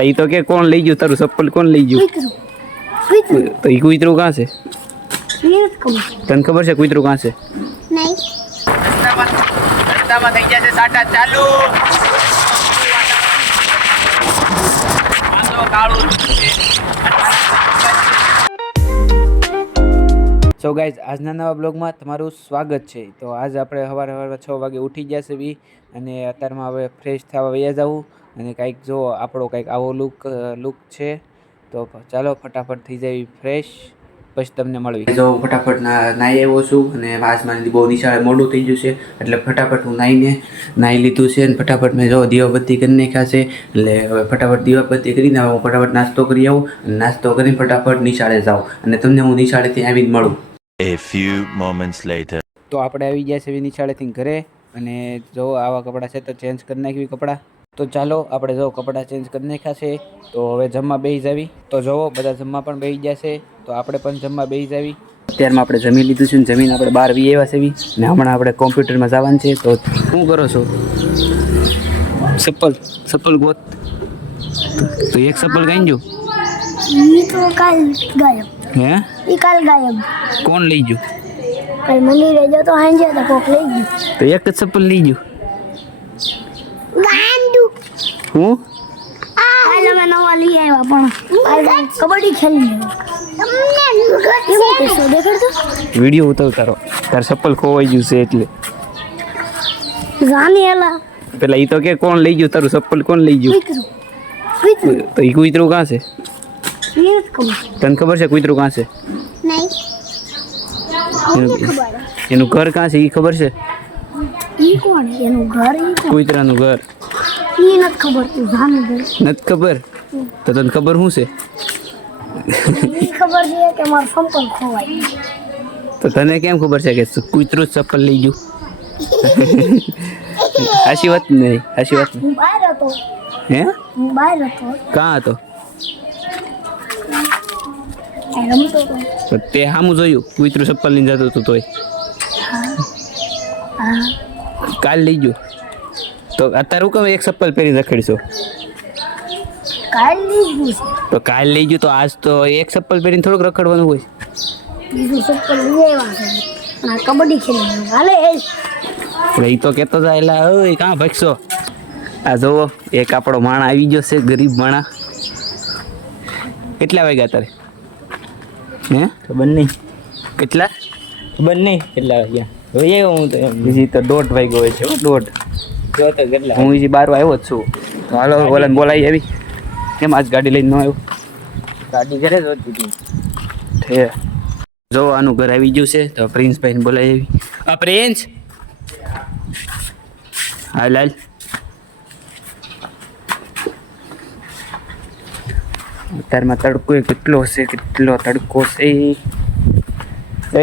તો એ તો કે કોણ લઈ ગયું તારું ચપ્પલ કોણ લઈ ગયું તો એ કૂતરું કાં છે તને ખબર છે કૂતરું કાં છે રસ્તામાં થઈ જશે સાટા ચાલુ સો ગાઈઝ આજના નવા બ્લોગમાં તમારું સ્વાગત છે. તો આજ આપણે સવારે 6 વાગે ઉઠી ગયા છે બી અને અત્યારમાં હવે ફ્રેશ થવા વયા જવું અને કંઈક જો આપણો કંઈક આવો લુક છે. તો ચાલો ફટાફટ થઈ જાય ફ્રેશ પછી તમને મળવી. જો ફટાફટ નાહી આવ્યો છું અને આજમાંથી બહુ નિશાળે મોડું થઈ ગયું છે એટલે ફટાફટ હું નાહી લીધું છે અને ફટાફટ મેં જો દીવાબત્તી કરી નાખ્યા છે એટલે હવે ફટાફટ દીવાબત્તી કરીને હું ફટાફટ નાસ્તો કરી આવું અને નાસ્તો કરીને ફટાફટ નિશાળે જાઉં અને તમને હું નિશાળેથી આવીને મળું. A few moments later. તો આપણે આવી ગયા છે નિશાળેથી ઘરે અને જો આવા કપડાં છે તો ચેન્જ કરી નાખવી કપડાં. તો ચાલો આપણે જો કપડાં ચેન્જ કરી નાખ્યા છે તો હવે જમવા બેસી જાવી. તો જોવો બધા જમવા પણ બેસી ગયા છે તો આપણે પણ જમવા બેસી જાવી. અત્યારમાં આપણે જમી લીધું છે ને જમીન આપણે બહાર વી આવ્યા છે ને હમણાં આપણે કોમ્પ્યુટરમાં જવાનું છે. તો શું કરો છો? ચપ્પલ ગોત. તો એક ચપ્પલ કઈ ગયું હે કાલ ગાયબ કોણ લઈ ગયું? કાલ મંદિરે ગયો તો હાંજે તો કોક લઈ ગયું. તો એક જ ચપ્પલ લઈ ગયું. ગાંડુ હું કાલ અમે નવા લઈ આવ્યા પણ કબડ્ડી ખેલી વિડીયો ઉતારો તાર ચપ્પલ ખોવાઈ ગયું છે એટલે જાની એલા પેલા ઈ તો કે કોણ લઈ ગયું તારું ચપ્પલ કોણ લઈ ગયું? તો ઈ કૂતરું કાં છે તને ખબર છે કૂતરું કાં છે? એનું ઘર કાં છે ઈ ખબર છે? ઈ કોણ એનું ઘર? ઈ કોણ કૂતરાનું ઘર ઈ નથી ખબર. તું જાની ઘર નથી ખબર તો તને ખબર શું છે? ઈ ખબર છે કે મારો ચપ્પલ ખોવાઈ. તો તને કેમ ખબર છે કે કૂતરું જ ચપ્પલ લઈ ગયું? હાચી વાત નહીં હાચી વાત હું બહાર હતો. હે હું બહાર હતો કાં હતો? રમતો હતો. તો તે સામું જોયું કૂતરું ચપ્પલ લઈને જતું હતું તોય કાલ લઈ ગયું. તો અત્યારે હું કેમ એક ચપ્પલ પહેરીને રખડીશો? કાલ લઈ ગયું છે. તો કાલ લઈ ગયું તો આજ તો એક ચપ્પલ પહેરીને થોડુંક રખડવાનું હોય. બીજું ચપ્પલ લઈ આવ્યા છે અને આ કબડ્ડી ખેલી હાલે એટલે એ તો કહેતો હતા એટલે ઓય કાં ભાગશો? આ જોવો એક આપણો માણા આવી ગયો છે ગરીબ માણા. કેટલા વાગ્યા તારે? હે ખબર નહીં કેટલા ખબર નહીં કેટલા વાગ્યા હવે હું તો એમ બીજી તો 1:30 વાગ્યો હોય છે 1:30. જો તો કેટલા હું બીજી 12 આવ્યો જ છું. તો હાલો ઓલાને બોલાવી આવી. કેમ આજ ગાડી લઈને ન આવ્યો? ગાડી ઘરે જ હતી. છે જો આનું ઘર આવી ગયું છે તો પ્રિન્સભાઈને બોલાવી આવી. આ પ્રિન્સ હાલ હાલ અત્યારમાં તડકો કેટલો છે કેટલો તડકો છે. એ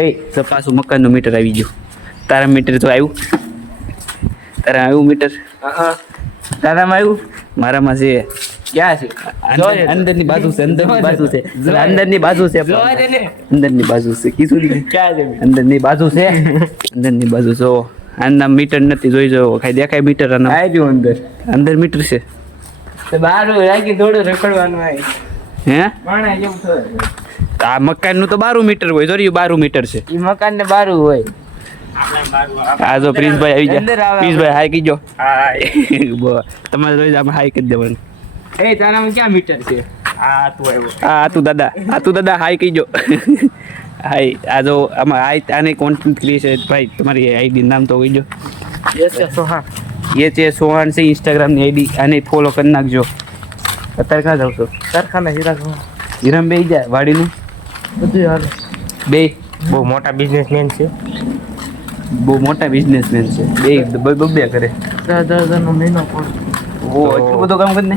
પાછું મકાનનું મીટર આવી ગયું. તારા મીટર તો આવ્યું? તારા આવ્યું મીટર? તારામાં આવ્યું? મારામાં છે. ક્યાં છે? અંદરની બાજુ છે અંદરની બાજુ છે અંદરની બાજુ છે અંદરની બાજુ છે કીધું ને ક્યાં છે? અંદરની બાજુ છે અંદરની બાજુ જો આના મીટર નથી જોઈ જો ખાઈ દેખાય મીટર આના આવ્યું અંદર મીટર છે. તો બહાર રાખી થોડું રખડવાનું હોય હે માણા જેવું થયું. આ મકાનનું તો 12 મીટર હોય જોરી 12 મીટર છે. ઈ મકાન ને બારું હોય. આ જો પ્રિન્સભાઈ આવી અંદર ગયા. આવે. પ્રિન્સભાઈ હાય કીજો. હા તમારે રોજ આમાં હાય કરી દેવાનું. એ તારામાં ક્યાં મીટર છે? આ તું આવ્યો. આ તું દાદા હાય કીજો. હાય આ જો આમાં હાય આને કોન્ટેન્ટ ક્રિએટર ભાઈ તમારી આઈડી નામ તો કહીજો. એ છે સોહાન છે ઇન્સ્ટાગ્રામની આઈડી આને ફોલો કરી નાખજો. અત્યારે ક્યાં જાવ છો? કારખાના હીરામ બે જાય વાડીનું બધું હાલ. બે બહુ મોટા બિઝનેસમેન છે. બહુ મોટા બિઝનેસમેન છે બે બબ્બે કરે. 10,000 નો મહિનો પણ. ઓ એટલું બધું કામ કરી ને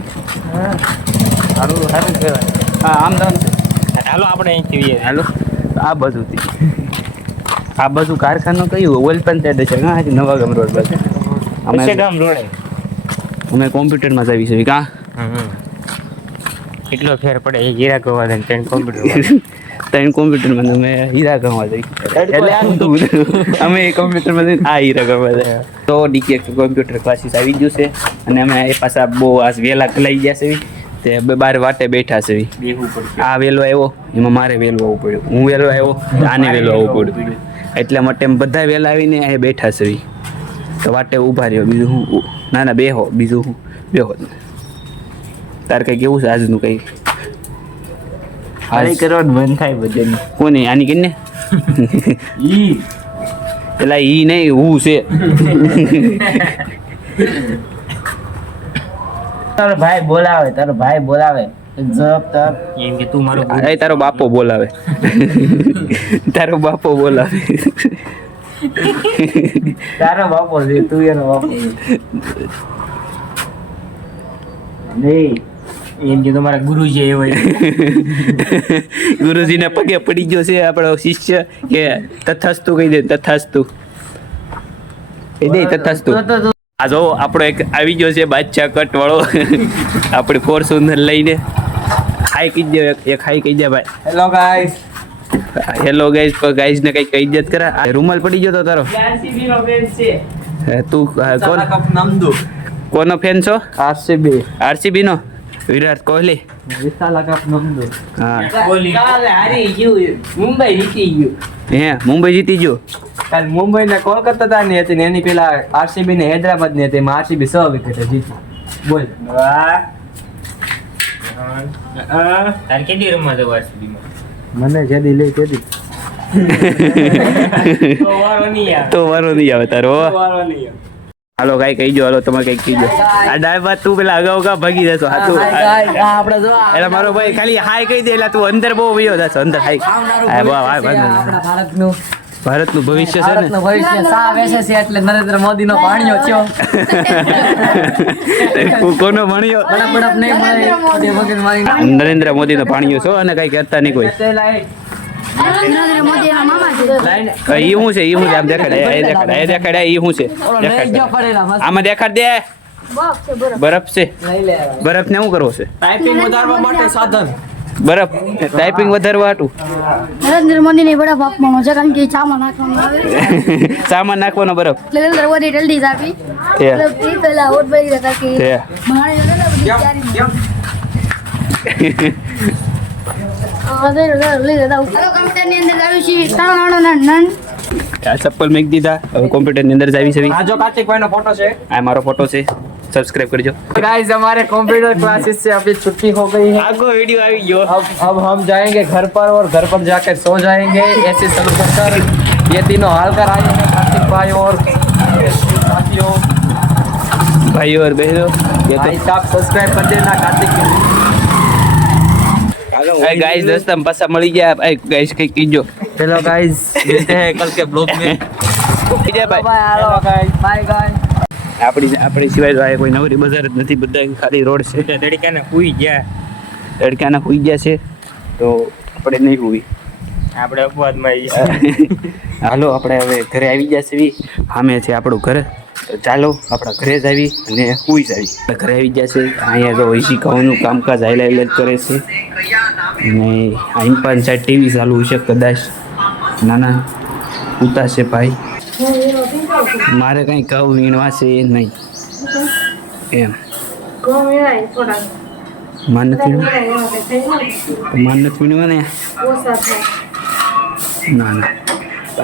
સારું સારું કહેવાય. હા આમ દામ છે. હાલો આપણે અહીં કહીએ. હાલો આ બાજુથી આ બાજુ કારખાનું કયું ઓઇલ પંચાયત છે કાં નવા ગામ રોડ બાજુ અમે ગામ રોડે અમે કોમ્પ્યુટરમાં જ આવી છીએ કાં એટલો ફેર પડે એ હીરા ગવા દે ત્રણ કોમ્પ્યુટર ત્રણ કોમ્પ્યુટરમાં અમે હીરા ગણવા જઈએ એટલે અમે કોમ્પ્યુટરમાં જઈને આ હીરા ગણવા જાય તો ડીકે કોમ્પ્યુટર ક્લાસીસ આવી ગયું છે અને અમે એ પાછા બહુ આજ વહેલા ખલાઈ ગયા છે તે બાર વાટે બેઠા છે બેહવું પડશે. આ વેલો આવ્યો એમાં મારે વેલું આવવું પડ્યું, હું વેલો આવ્યો તો આને વેલું આવવું પડ્યું, એટલા માટે એમ બધા વેલા આવીને અહીંયા બેઠા છે તો વાટે ઊભા રહ્યો. બીજું હું ના ના બેહો, બીજું હું બેહો. તારે કંઈ કેવું છે આજનું કંઈ? હારી કરવાનું મન થાય બધાને. કોને આની કરીને ઈ પેલા ઈ નહીં હું છે. તારો ભાઈ બોલાવે જપ તપ એમ કે તું મારો એ તારો બાપો બોલાવે. તારો બાપો બોલાવે. તારો બાપો છે, તું એનો બાપો નહીં. એમ કે તમારા ગુરુજી એવો ગુરુજીને પગે પડી ગયો છે આપણો શિષ્ય કે તથાસ્તુ કહી દે, તથાસ્તુ કહી દે, તથાસ્તુ. આ જો આપણો એક આવી ગયો છે બાદશાહ કટ વાળો આપણી ફોર્ચ્યુનર લઈને. હાય કહી દે, એક હાય કહી દે ભાઈ. Hello guys. Hello guys. Guys ને કઈ ઇજ્જત કરા. આ રૂમાલ પડી ગયો તો તારો. આરસીબી નો ફેન છે. તું કોણ કપ નમદુ કોનો ફેન છો? આરસીબી આરસીબી નો વિરાટ કોહલી. વિશાલા કપ નમદુ. હા કાલે હારી ગયું, મુંબઈ જીતી ગયું. હે મુંબઈ જીતી ગયો. કાલ મુંબઈ ને કોલકાતા ની હતી ને એની પેલા આરસીબી ને હૈદરાબાદ ની હતી, એમાં આરસીબી 6 વિકેટે જીતી. બોલ. વાહ. તાર કેટલી રમવા જવું આરસીબી માં? મને જેદી લે તેદી. તો વારો નહીં આવે. તો વારો નહીં આવે તારો. વારો નહીં આવે. હાલો કઈ કહીજો, હાલો તમારે કઈ કહીજો. આ દાળ ભાત તું પેલા અગાઉ ભાગી જશો. હા તું આપણે જો એટલે મારો ભાઈ ખાલી હાય કહી દે એટલે તું અંદર બહુ વયો જશો. અંદર હાય હા વાહ વાહ આપણા ભારતનું ભારતનું ભવિષ્ય છે ને. ભારતનું ભવિષ્ય સા વેસે છે એટલે નરેન્દ્ર મોદીનો ભાણિયો થયો. કોનો ભણ્યો? બડપ બડપ નહીં મળે મોદી વગર મારી નરેન્દ્ર મોદીનો ભાણ્યો છો અને કઈ કહેતા નહીં કોઈ. નરેન્દ્ર મોદી એના મામા છે. ઈ શું છે? ઈ શું છે? આમ દેખાડે, એ દેખાડે, એ દેખાડે. ઈ શું છે? ઓલો લઈ દેખાડ. ગયો પડેલા મસ્ત આમાં દેખાડ દે. બફ છે બરફ. બરફ છે. લઈ લે બરફ ને શું કરવો છે? ટાઈપિંગ વધારવા માટે સાધન. બરફ ટાઈપિંગ વધારવા હાટું. નરેન્દ્ર મોદી ને બરફ આપવાનો છે કારણ કે ચામાં નાખવામાં આવે સામાન નાખવાનો બરફ. નરેન્દ્ર મોદી જલ્દી જ આપી છે. મતલબ એ પેલા ઓટ બળી હતા કે છે. મારે નરેન્દ્ર મોદી કમ્પ્યુટર ની અંદર આવ્યું છે નન આ ચપ્પલ મેક દીધા. હવે કોમ્પ્યુટર ની અંદર જ આવી છે. આ જો કાર્તિકભાઈ નો ફોટો છે. આ મારો ફોટો છે. सब्सक्राइब करजो गाइस हमारे कंप्यूटर क्लासेस से अभी छुट्टी हो गई है। आगो वीडियो આવી ગયો। अब हम जाएंगे घर पर और घर पर जाकर सो जाएंगे। ऐसे चलकर ये तीनों हाल कर आए हैं कार्तिक भाई और साथियों भाइयों और बहनों ये तो भाई साहब सब्सक्राइब कर देना कार्तिक ए गाइस दोस्तों हम पासा मળી ગયા। ए गाइस કઈ કીજો। चलो गाइस मिलते हैं कल के ब्लॉग में। કીજે ભાઈ हेलो गाइस બાય ગાય આપણી સિવાય તો આ કોઈ નવરી બજાર જ નથી। બધા ખાલી રોડ છે। તડકાને હુઈ ગયા તડકાના હુઈ ગયા છે તો આપણે નહીં હુઈ। આપણે અપવાદમાં હાલો આપણે હવે ઘરે આવી ગયા છે। સામે છે આપણું ઘર તો ચાલો આપણા ઘરે જ આવી અને હુઈ જાવી। ઘરે આવી ગયા છે। અહીંયા જો હજી ઘઉંનું કામકાજ હાઈલાઈટ કરે છે અને આ ઇમ્પાન સાઈડ ટીવી ચાલુ છે કદાચ નાના ઉતા છે ભાઈ। મારે કંઈ ઘઉં વીણવા છે નહીં એમ માન નથી વીણવા ને ના ના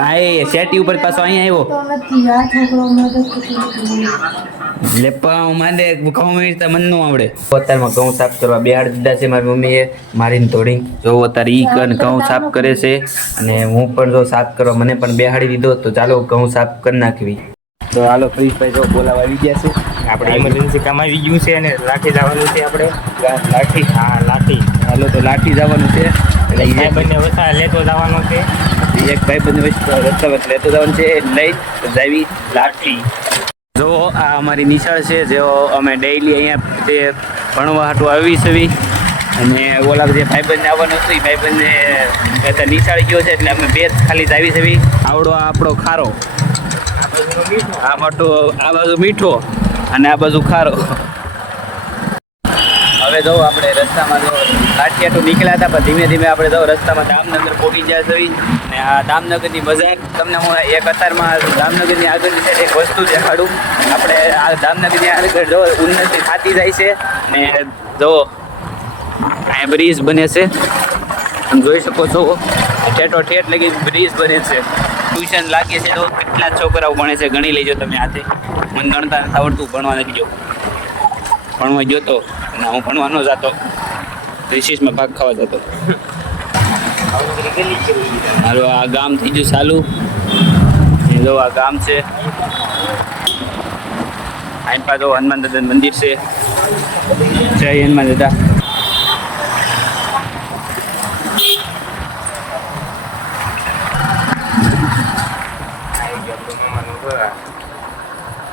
આ શેટી ઉપર પાછો અહીંયા આવ્યો એટલે પણ મારે ઘઉં વીણતા મન ન આવડે। અત્યારમાં ઘઉં સાફ કરવા બેહાડી દીધા છે મારી મમ્મીએ મારીને ધોડી। જો અત્યારે ઈ ઘઉં સાફ કરે છે અને હું પણ જો સાફ કરવા મને પણ બેહાડી દીધો તો ચાલો ઘઉં સાફ કરી નાખવી। તો હાલો પ્રિન્સભાઈ જો બોલાવા આવી ગયા છે। આપણે ઇમરજન્સી કામ આવી ગયું છે અને લાઠી જવાનું છે આપણે લાઠી હા લાઠી હાલો તો લાઠી જવાનું છે એટલે ભાઈ બંને વસા લેતો જવાનો છે। એક ભાઈ બંને રસ્તા લેતો જવાનું છે લઈ જાવી લાઠી। જો આ અમારી નિશાળ છે જેઓ અમે ડેઈલી અહીંયા તે ભણવા હાટું આવી છે અને ઓલા જે ભાઈબંધને આવવાનું હતું એ ભાઈબંધને અત્યારે નિશાળ ગયો છે એટલે અમે બે જ ખાલી જ આવી છે। આવડો આપણો ખારો આ મોટો આ બાજુ મીઠો અને આ બાજુ ખારો। હવે જો આપણે રસ્તામાં જો લાઠીયાટું નીકળ્યા હતા પણ ધીમે ધીમે આપણે જો રસ્તામાં દામનગર પહોંચી ગયા છે અને આ દામનગરની બજાર તમને હું એક અત્યારમાં દામનગરની આગળની સાઈડ એક વસ્તુ દેખાડું। આપણે આ દામનગરની આગળ જો ઉન્નતિ થતી જાય છે ને જો અહીંયા બ્રિજ બને છે, તમે જોઈ શકો છો. ઠેઠો ઠેઠ લગી બ્રિજ બને છે. ટ્યુશન લાગે છે તો કેટલા છોકરાઓ ભણે છે ગણી લેજો તમે હાથે. મને ગણતા નથી આવડતું, ભણવા નથી ગયો. ભણવા ગયો તો ના, હું ભણવા ન જતો, રિશિસમાં ભાગ ખાવા જતો. હાલો આ ગામ થઈ ગયું ચાલુ. એ જો આ ગામ છે. અહીં પા જો હનુમાન દાદાનું મંદિર છે. જય હનુમાન દાદા.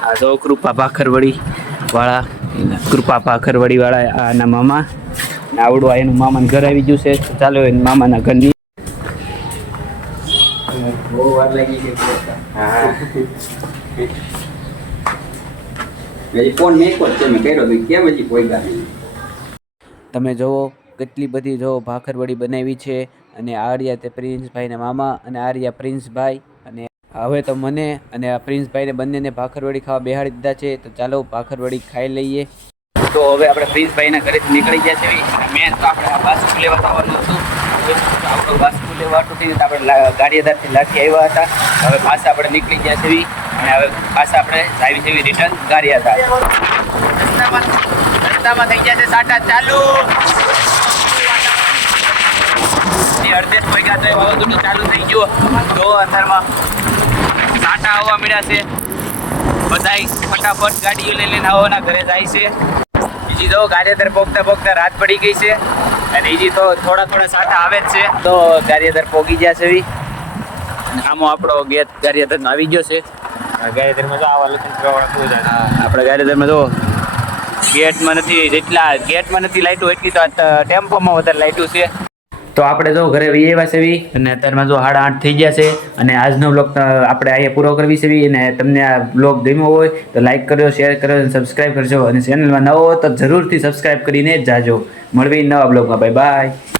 આ તો કૃપા ભાખરવડી વાળા, કૃપા ભાખરવડી વાળા આના મામા. આવડું આ એનું મામાનું ઘર આવી ગયું છે. ચાલો એને મામાના ઘરની. બહુ વાર લાગી ગઈ. હા ફોન મેકો છે મેં કર્યો તો કેમ હજી કોઈ ગાડી. તમે જુઓ કેટલી બધી જો ભાખરવડી બનાવી છે. અને આર્યા તે પ્રિન્સભાઈના મામા અને આર્યા પ્રિન્સભાઈ. અને હવે તો મને અને આ પ્રિન્સભાઈને બંનેને ભાખરવડી ખાવા બેહાડી દીધા છે. તો ચાલો ભાખરવડી ખાઈ લઈએ. તો હવે આપણે પ્રિન્સભાઈના ઘરેથી નીકળી ગયા છે. મેન તો આપણે આ બાસ્કુ લેવા આવવાનું હતું. આપણું બાસ્કુ લેવા હતું આપણે ગાડીદારથી લાઠી આવ્યા હતા. હવે પાછા આપણે નીકળી ગયા છે અને હવે પાછા આપણે આવી છે રિટર્ન ગાડીદાર. રસ્તામાં થઈ ગયા છે સાટા ચાલુ. અડધેક વાગ્યા તો વાવાઝોડું ચાલુ થઈ ગયું. તો અંદરમાં સાટા આવવા મળ્યા છે. બધા ફટાફટ ગાડીઓ લઈ લઈને આવવાના ઘરે જાય છે. બીજી તો ગાડીદાર પોગતા પોગતા રાત પડી ગઈ છે. અને બીજી તો થોડા થોડા સાટા આવે જ છે. તો ગાડીદાર પોગી ગયા છે. આમાં આપણો ગેટ ગાડીદારનો આવી ગયો છે. ગાડીદારમાં તો આવા લખન પ્રવાહ આપણે ગાડીદારમાં તો ગેટમાં નથી, જેટલા ગેટમાં નથી લાઈટો એટલી તો ટેમ્પોમાં વધારે લાઈટો છે. તો આપણે જો ઘરે વી આવ્યા છે અને અત્યારમાં જો 8:30 થઈ ગયા છે. અને આજનો બ્લોગ આપણે અહીંયા પૂરો કરવી છે. અને તમને આ બ્લોગ ગમ્યો હોય તો લાઈક કરજો, શેર કરજો અને સબસ્ક્રાઈબ કરજો. અને ચેનલમાં નવો હોય તો જરૂરથી સબસ્ક્રાઈબ કરીને જ જાજો. મળવી નવા બ્લોગમાં. Bye bye.